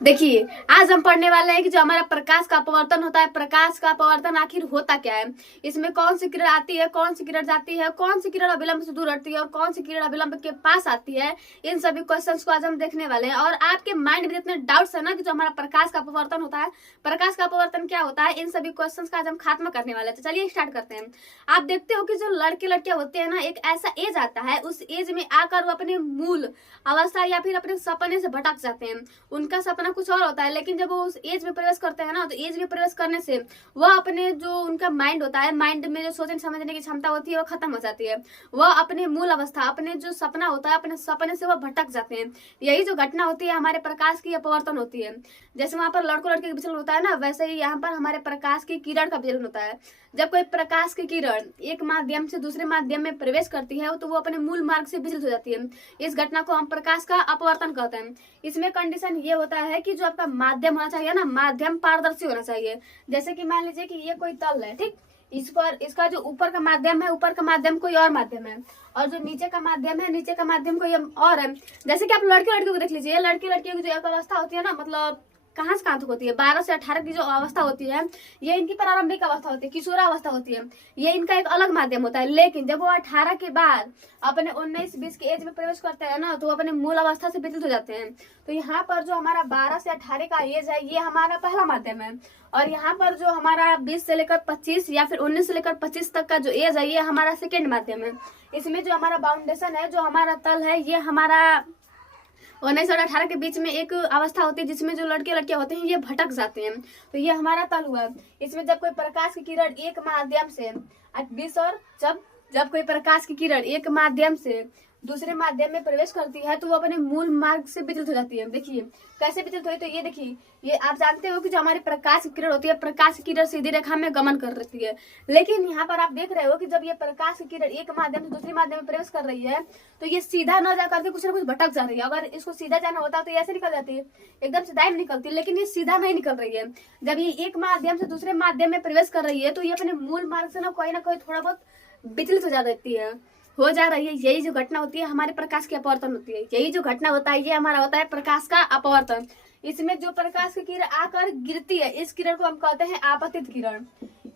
देखिए, आज हम पढ़ने वाले हैं कि जो हमारा प्रकाश का अपवर्तन होता है, प्रकाश का अपवर्तन आखिर होता क्या है, इसमें कौन सी किरण आती है, कौन सी किरण जाती है, कौन सी किरण अभिलंब से दूर हटती है और कौन सी किरण अभिलंब के पास आती है। इन सभी क्वेश्चंस को आज हम देखने वाले हैं। और आपके माइंड में जितने डाउट्स है ना कि जो हमारा प्रकाश का अपवर्तन होता है, प्रकाश का अपवर्तन क्या होता है, इन सभी क्वेश्चन का आज हम खात्मा करने वाले हैं। तो चलिए स्टार्ट करते हैं। आप देखते हो कि जो लड़के लड़कियां होते हैं ना, एक ऐसा एज आता है, उस एज में आकर वो अपने मूल अवस्था या फिर अपने सपने से भटक जाते हैं। उनका सपना कुछ और होता है, लेकिन जब वो उस एज में प्रवेश करते हैं ना, तो एज में प्रवेश करने से वह अपने जो उनका माइंड होता है, माइंड में जो सोचने समझने की क्षमता होती है वो खत्म हो जाती है। वह अपने मूल अवस्था, अपने जो सपना होता है, अपने सपने से वह भटक जाते हैं। यही जो घटना होती है हमारे प्रकाश की अपवर्तन होती है। जैसे वहां पर लड़कों लड़के का विचलन होता है ना, वैसे ही यहाँ पर हमारे प्रकाश की किरण का विचलन होता है। जब कोई प्रकाश की किरण एक माध्यम से दूसरे माध्यम में प्रवेश करती है तो वो अपने मूल मार्ग से विचलित हो जाती है। इस घटना को हम प्रकाश का अपवर्तन कहते हैं। इसमें कंडीशन ये होता है कि जो आपका माध्यम होना चाहिए ना, माध्यम पारदर्शी होना चाहिए। जैसे कि मान लीजिए कि ये कोई तल है, ठीक, इस पर इसका जो ऊपर का माध्यम है, ऊपर का माध्यम कोई और माध्यम है, और जो नीचे का माध्यम है, नीचे का माध्यम कोई और है। जैसे कि आप लड़के लड़कियों को देख लीजिए, लड़के लड़कियों की जो एक अवस्था होती है ना, मतलब कहाँ से कहाँ तक होती है, 12 से 18 की जो अवस्था होती है, ये इनकी प्रारंभिक अवस्था होती है, किशोरा अवस्था होती है। ये इनका एक अलग माध्यम होता है। लेकिन जब वो 18 के बाद अपने 19-20 के एज में प्रवेश करते हैं ना, तो वो अपने मूल अवस्था से विचलित हो जाते हैं। तो यहाँ पर जो हमारा 12 से 18 का एज है, ये हमारा पहला माध्यम है। और यहाँ पर जो हमारा 20 से लेकर 25 या फिर 19 से लेकर 25 तक का जो एज है, ये हमारा सेकेंड माध्यम है। इसमें जो हमारा बाउंडेशन है, जो हमारा तल है, ये हमारा 19 और 18 के बीच में एक अवस्था होती है जिसमें जो लड़के लड़कियां होते हैं ये भटक जाते हैं। तो ये हमारा तल हुआ। इसमें जब कोई प्रकाश की किरण एक माध्यम से 20 और जब कोई प्रकाश की किरण एक माध्यम से दूसरे माध्यम में प्रवेश करती है तो वो अपने मूल मार्ग से विचलित हो जाती है। देखिए कैसे विचलित हुई, तो ये देखिए, ये आप जानते हो कि जो हमारी प्रकाश की किरण होती है, प्रकाश की किरण सीधी रेखा में गमन कर रही है। लेकिन यहाँ पर आप देख रहे हो कि जब ये प्रकाश की किरण एक माध्यम से दूसरे माध्यम में प्रवेश कर रही है तो ये सीधा न जा करके कुछ ना कुछ भटक जा रही है। अगर इसको सीधा जाना होता तो ऐसे निकल जाती है, एकदम से दाएं निकलती, लेकिन ये सीधा नहीं निकल रही है। जब ये एक माध्यम से दूसरे माध्यम में प्रवेश कर रही है तो ये अपने मूल मार्ग से ना कोई थोड़ा बहुत विचलित हो जा रही है। यही जो घटना होती है हमारे प्रकाश की अपवर्तन होती है। यही जो घटना होता है ये हमारा होता है प्रकाश का अपवर्तन। इसमें जो प्रकाश की किरण आकर गिरती है, इस किरण को हम कहते हैं आपतित किरण।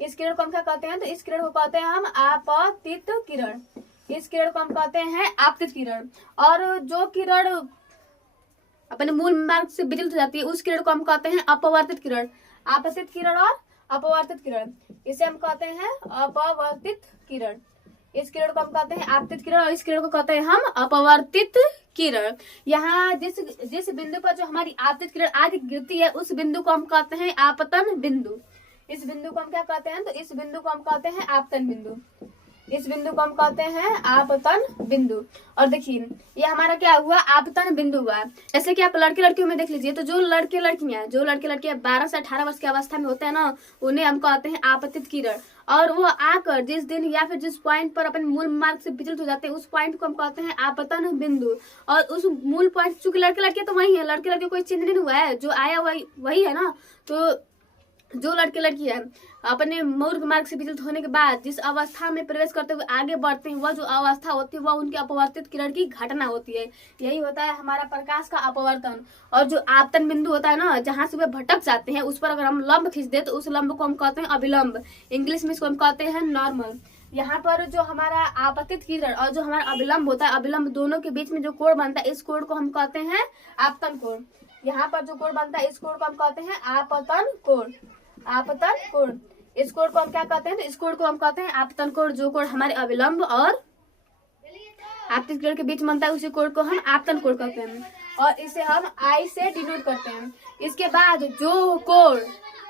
इस किरण को हम क्या कहते हैं, तो इस किरण को कहते हैं हम आपतित किरण। इस किरण को हम कहते हैं आपतित किरण। और जो किरण अपने मूल मार्ग से विचलित हो जाती है उस किरण को हम कहते हैं अपवर्तित किरण। आपतित किरण और अपवर्तित किरण, इसे हम कहते हैं अपवर्तित किरण। इस किरण को हम कहते हैं आपतित किरण और इस किरण को कहते हैं हम अपवर्तित किरण। यहाँ जिस बिंदु पर जो हमारी आपतित किरण आगे गिरती है उस बिंदु को हम कहते हैं आपतन बिंदु। इस बिंदु को हम क्या कहते हैं, तो इस बिंदु को हम कहते हैं आपतन बिंदु। इस बिंदु को हम कहते हैं आपतन बिंदु। और देखिए ये हमारा क्या हुआ, आपतन बिंदु हुआ। जैसे कि आप लड़के लड़कियों में देख लीजिए, तो जो लड़के लड़कियां 12 से 18 वर्ष की अवस्था में होते हैं ना, उन्हें हम कहते हैं आपतित किरण। और वो आकर जिस दिन या फिर जिस पॉइंट पर अपने मूल मार्ग से विचलित हो जाते हैं उस पॉइंट को हम कहते हैं आपतन बिंदु। और उस मूल पॉइंट, चूंकि लड़के लड़के तो वही है, लड़के लड़के कोई चेंज नहीं हुआ है, जो आया वही है ना। तो जो लड़के लड़की है अपने मूल मार्ग से विचलित होने के बाद जिस अवस्था में प्रवेश करते हुए आगे बढ़ते हैं, वह जो अवस्था होती है वह उनकी अपवर्तित किरण की घटना होती है। यही होता है हमारा प्रकाश का अपवर्तन। और जो आपतन बिंदु होता है ना, जहां से वे भटक जाते हैं, उस पर अगर हम लंब खींच दे तो उस लंब को हम कहते हैं अभिलंब। इंग्लिश में इसको हम कहते हैं नॉर्मल। यहाँ पर जो हमारा आपतित किरण और जो हमारा अभिलंब होता है, अभिलंब दोनों के बीच में जो कोण बनता है, इस कोण को हम कहते हैं आपतन कोण। यहाँ पर जो कोण बनता है इस कोण को हम कहते हैं आपतन कोण। आपतन कोण, इस कोण को हम क्या कहते हैं, तो इस कोण को हम कहते हैं आपतन कोण। जो कोण हमारे अभिलंब और आपतित किरण के बीच बनता है उसी कोण को हम आपतन कोण कहते हैं। और इसे हम आई से डिनोट करते हैं। इसके बाद जो कोण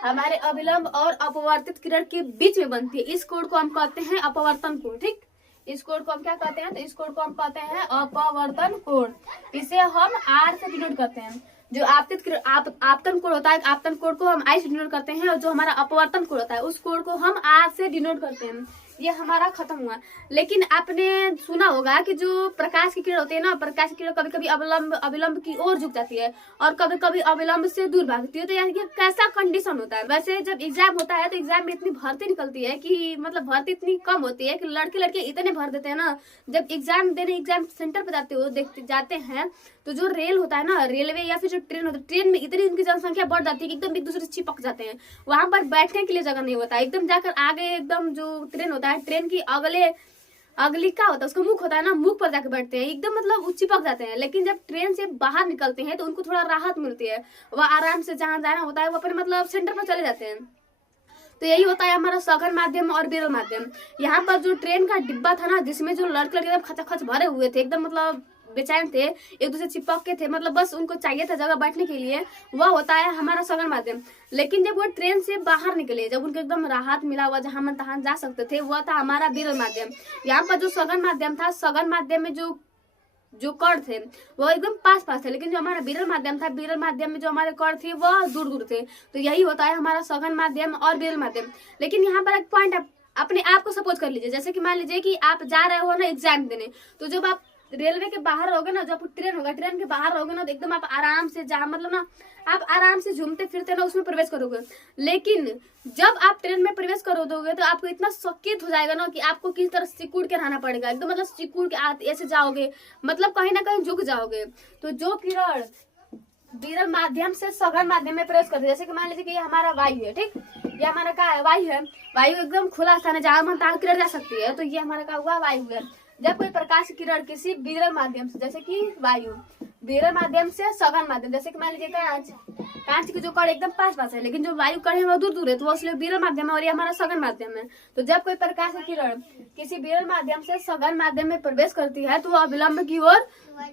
हमारे अभिलंब और अपवर्तित किरण के बीच में बनती है, इस कोण को हम कहते हैं अपवर्तन कोण। ठीक, इस कोण को हम क्या कहते हैं, तो इस कोण को हम कहते हैं अपवर्तन कोण। इसे हम आर से डिनोट करते हैं। जो आपतन कोण होता है, आपतन कोण को हम आई से डिनोट करते हैं, और जो हमारा अपवर्तन कोण होता है उस कोण को हम आर से डिनोट करते हैं। ये हमारा खत्म हुआ। लेकिन आपने सुना होगा कि जो प्रकाश की किरण होती है ना, प्रकाश की किरण कभी कभी अविलंब की ओर झुक जाती है और कभी कभी अविलंब से दूर भागती है। तो यार ये कैसा कंडीशन होता है। वैसे जब एग्जाम होता है तो एग्जाम में इतनी भर्ती निकलती है कि मतलब भर्ती इतनी कम होती है कि लड़के लड़के इतने भर देते हैं ना। जब एग्जाम देने एग्जाम सेंटर पे जाते हैं तो जो रेल होता है ना, रेलवे या फिर जो ट्रेन होता है, ट्रेन में इतनी उनकी जनसंख्या बढ़ जाती है कि एकदम एक दूसरे से चिपक जाते हैं। वहां पर बैठने के लिए जगह नहीं होता है। एकदम जाकर आगे एकदम जो ट्रेन होता है, ट्रेन की अगली क्या होता है, उसका मुख होता है ना, मुख पर जाकर बैठते हैं। एकदम मतलब चिपक जाते हैं। लेकिन जब ट्रेन से बाहर निकलते हैं तो उनको थोड़ा राहत मिलती है। वह आराम से जहाँ जाना होता है वो अपने मतलब सेंटर पर चले जाते हैं। तो यही होता है हमारा सघन माध्यम और विरल माध्यम। यहाँ पर जो ट्रेन का डिब्बा था ना, जिसमें जो लड़के लड़के एकदम खचाखच भरे हुए थे, एकदम मतलब बेचैन थे, एक दूसरे चिपक के थे, मतलब बस उनको चाहिए था जगह बैठने के लिए, वह होता है हमारा सघन माध्यम। लेकिन जब वो ट्रेन से बाहर निकले, जब उनको एकदम राहत मिला, हुआ जहां मन तहां जा सकते थे, वह था हमारा विरल माध्यम। यहाँ पर जो सघन माध्यम था, सघन माध्यम में जो कण थे वो एकदम पास थे। लेकिन जो हमारा विरल माध्यम था, विरल माध्यम में जो हमारे कण थे वह दूर दूर थे। तो यही होता है हमारा सघन माध्यम और विरल माध्यम। लेकिन यहाँ पर एक पॉइंट अपने आप को सपोज कर लीजिए। जैसे कि मान लीजिए कि आप जा रहे हो ना एग्जाम देने, तो जब आप रेलवे के बाहर रहोगे ना, जब ट्रेन होगा, ट्रेन के बाहर रहोगे ना, तो एकदम आप आराम से जहाँ मतलब ना आप आराम से घूमते फिरते ना उसमें प्रवेश करोगे। लेकिन जब आप ट्रेन में प्रवेश कर दोगे तो आपको इतना सकेत हो जाएगा ना कि आपको किसी तरह सिकुड़ के रहना पड़ेगा। एकदम मतलब सिकुड़ के ऐसे जाओगे, मतलब कहीं ना कहीं झुक जाओगे। तो जो किरण विरल माध्यम से सघन माध्यम में प्रवेश करते, जैसे कि मान लीजिए कि ये हमारा वायु है, ठीक, ये हमारा क्या है, वायु है। वायु एकदम खुला स्थान है जहाँ मन तहाँ किरण जा सकती है। तो ये हमारा क्या हुआ, वायु है। जब कोई प्रकाश किरण किसी विरल माध्यम से, जैसे कि वायु, विरल माध्यम से सघन माध्यम, जैसे कि मान लीजिए कांच की जो कण एकदम पास है, लेकिन जो वायु कण है वो दूर दूर है, तो वो इसलिए विरल माध्यम है और ये हमारा सघन माध्यम है। तो जब कोई प्रकाश किरण किसी विरल माध्यम से सघन माध्यम में प्रवेश करती है तो वो अविलंब की ओर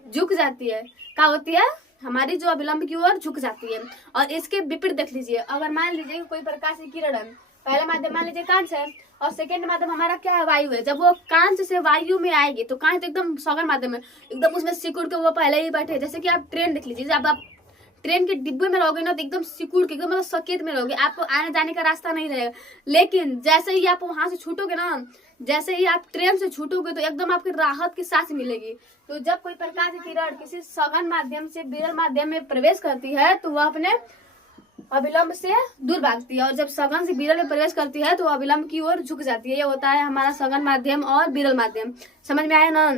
झुक जाती है। क्या होती है, हमारी जो अविलंब की ओर झुक जाती है। और इसके विपरीत देख लीजिए, अगर मान लीजिए कोई प्रकाश की किरण है, पहला माध्यम मान लीजिए कांच है और सेकंड माध्यम हमारा क्या है, वायु है। जब वो कांच से वायु में आएगी तो कांच तो एकदम सघन माध्यम है, एकदम उसमें सिकुड़ के वो पहले ही बैठे। जैसे कि आप ट्रेन देख लीजिए, जब आप ट्रेन के डिब्बे में रहोगे ना तो एकदम सिकुड़ के एकदम मतलब सकेत में रहोगे, आपको आने जाने का रास्ता नहीं रहेगा। लेकिन जैसे ही आप वहां से छूटोगे ना, जैसे ही आप ट्रेन से छूटोगे तो एकदम आपकी राहत की सांस मिलेगी। तो जब कोई प्रकाश की किरण किसी सघन माध्यम से विरल माध्यम में प्रवेश करती है तो वह अपने अविलंब से दूर भागती है, और जब सघन से विरल में प्रवेश करती है तो अविलंब की ओर झुक जाती है। ये होता है हमारा सघन माध्यम और विरल माध्यम। समझ में आया ना।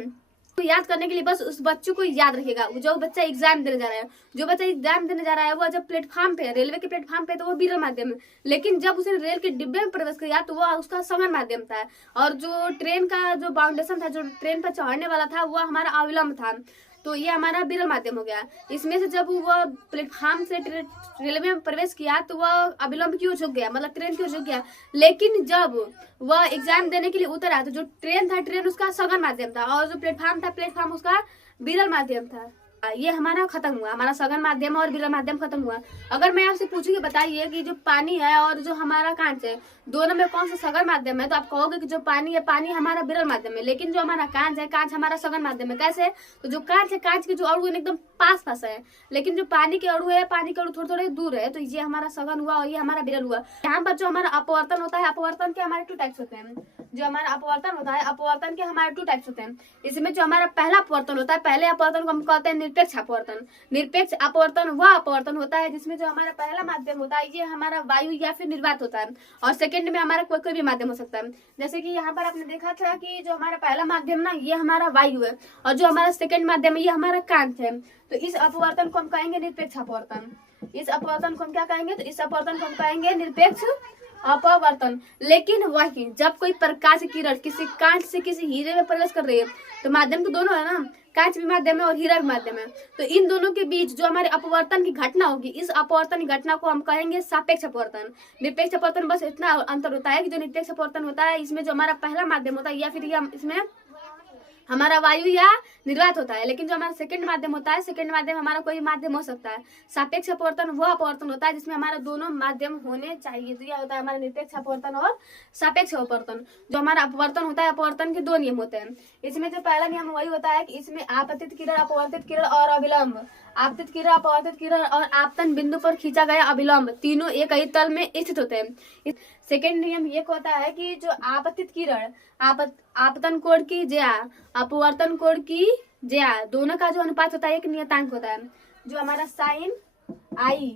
तो याद करने के लिए बस उस बच्चों को याद रखिएगा, जो बच्चा एग्जाम देने जा रहा है, जो बच्चा एग्जाम देने जा रहा है वो जब प्लेटफॉर्म पे, रेलवे के प्लेटफॉर्म पे, तो वो विरल माध्यम है। लेकिन जब उसने रेल के डिब्बे में प्रवेश किया तो वो उसका सघन माध्यम था। और जो ट्रेन का जो बाउंडेशन था, जो ट्रेन पर चढ़ने वाला था, वो हमारा अविलंब था। तो ये हमारा विरल माध्यम हो गया। इसमें से जब वह प्लेटफॉर्म से रेलवे में प्रवेश किया तो वह अविलंब की ओर झुक गया, मतलब ट्रेन की ओर झुक गया। लेकिन जब वह एग्जाम देने के लिए उतरा तो जो ट्रेन था, ट्रेन उसका सघन माध्यम था, और जो प्लेटफॉर्म था, प्लेटफॉर्म उसका विरल माध्यम था। ये हमारा खत्म हुआ, हमारा सघन माध्यम और विरल माध्यम खत्म हुआ। अगर मैं आपसे पूछूंगी, बताइए कि जो पानी है और जो हमारा कांच है, दोनों में कौन सा सघन माध्यम है, तो आप कहोगे कि जो पानी है, पानी हमारा विरल माध्यम है। लेकिन जो हमारा कांच है, कांच हमारा सघन माध्यम है। कैसे, तो जो कांच है, कांच के जो अणु है एकदम पास है, लेकिन जो पानी के अणु है, पानी के अणु थोड़े थोड़े दूर है। तो ये हमारा सघन हुआ और ये हमारा विरल हुआ। यहाँ पर जो हमारा अपवर्तन होता है, अपवर्तन के हमारे 2 टाइप्स होते हैं। जो हमारा अपवर्तन होता है, अपवर्तन के हमारे 2 टाइप्स होते हैं। इसमें जो हमारा पहला अपवर्तन होता है, पहले अपवर्तन को हम कहते हैं निरपेक्ष अपवर्तन। निरपेक्ष अपवर्तन वह अपवर्तन होता है जिसमें जो हमारा पहला माध्यम होता है, ये हमारा वायु या फिर निर्वात होता है, और सेकंड में हमारा कोई भी माध्यम हो सकता है। जैसे कि यहाँ पर आपने देखा था कि जो हमारा पहला माध्यम ना, ये हमारा वायु है, और जो हमारा सेकंड माध्यम है, ये हमारा कांच है। तो इस अपवर्तन को हम कहेंगे निरपेक्ष अपवर्तन। इस अपवर्तन को हम क्या कहेंगे, तो इस अपवर्तन को हम कहेंगे निरपेक्ष अपवर्तन। लेकिन वही जब कोई प्रकाश की किरण किसी कांच से किसी हीरे में प्रवेश कर रही है, तो माध्यम तो दोनों है ना, कांच भी माध्यम है और हीरा भी माध्यम है। तो इन दोनों के बीच जो हमारे अपवर्तन की घटना होगी, इस अपवर्तन की घटना को हम कहेंगे सापेक्ष अपवर्तन। निरपेक्ष अपवर्तन बस इतना अंतर होता है कि जो निरपेक्ष अपवर्तन होता है, इसमें जो हमारा पहला माध्यम होता है या फिर इसमें हमारा वायु या निर्वात होता है। लेकिन जो हमारा सेकंड माध्यम होता है, सेकंड माध्यम हमारा कोई माध्यम हो सकता है। सापेक्ष अपवर्तन वो अपवर्तन होता है जिसमें हमारा दोनों माध्यम होने चाहिए। तो यह होता है हमारा निरपेक्ष अपवर्तन और सापेक्ष अपवर्तन। जो हमारा अपवर्तन होता है, अपवर्तन के दो नियम होते हैं। इसमें जो पहला नियम वही होता है कि इसमें आपतित किरण, अपवर्तित किरण और अभिलंब, आपतित किरण, अपवर्तित किरण और आपतन बिंदु पर खींचा गया अभिलंब तीनों एक ही तल में स्थित होते हैं। सेकेंड नियम ये होता है कि जो आपतित किरण आपतन कोण की ज्या, अपवर्तन कोण की ज्या, दोनों का जो अनुपात होता है एक नियतांक होता है। जो हमारा sine i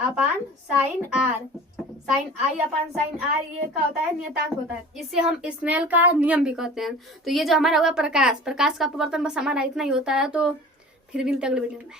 upon sine r, sine i upon sine r, ये का होता है नियतांक होता है। इसे हम स्नेल का नियम भी कहते हैं। तो ये जो हमारा हुआ प्रकाश का अपवर्तन बस हमारा इतना ही होता है। तो फिर मिलते हैं अगले वीडियो में।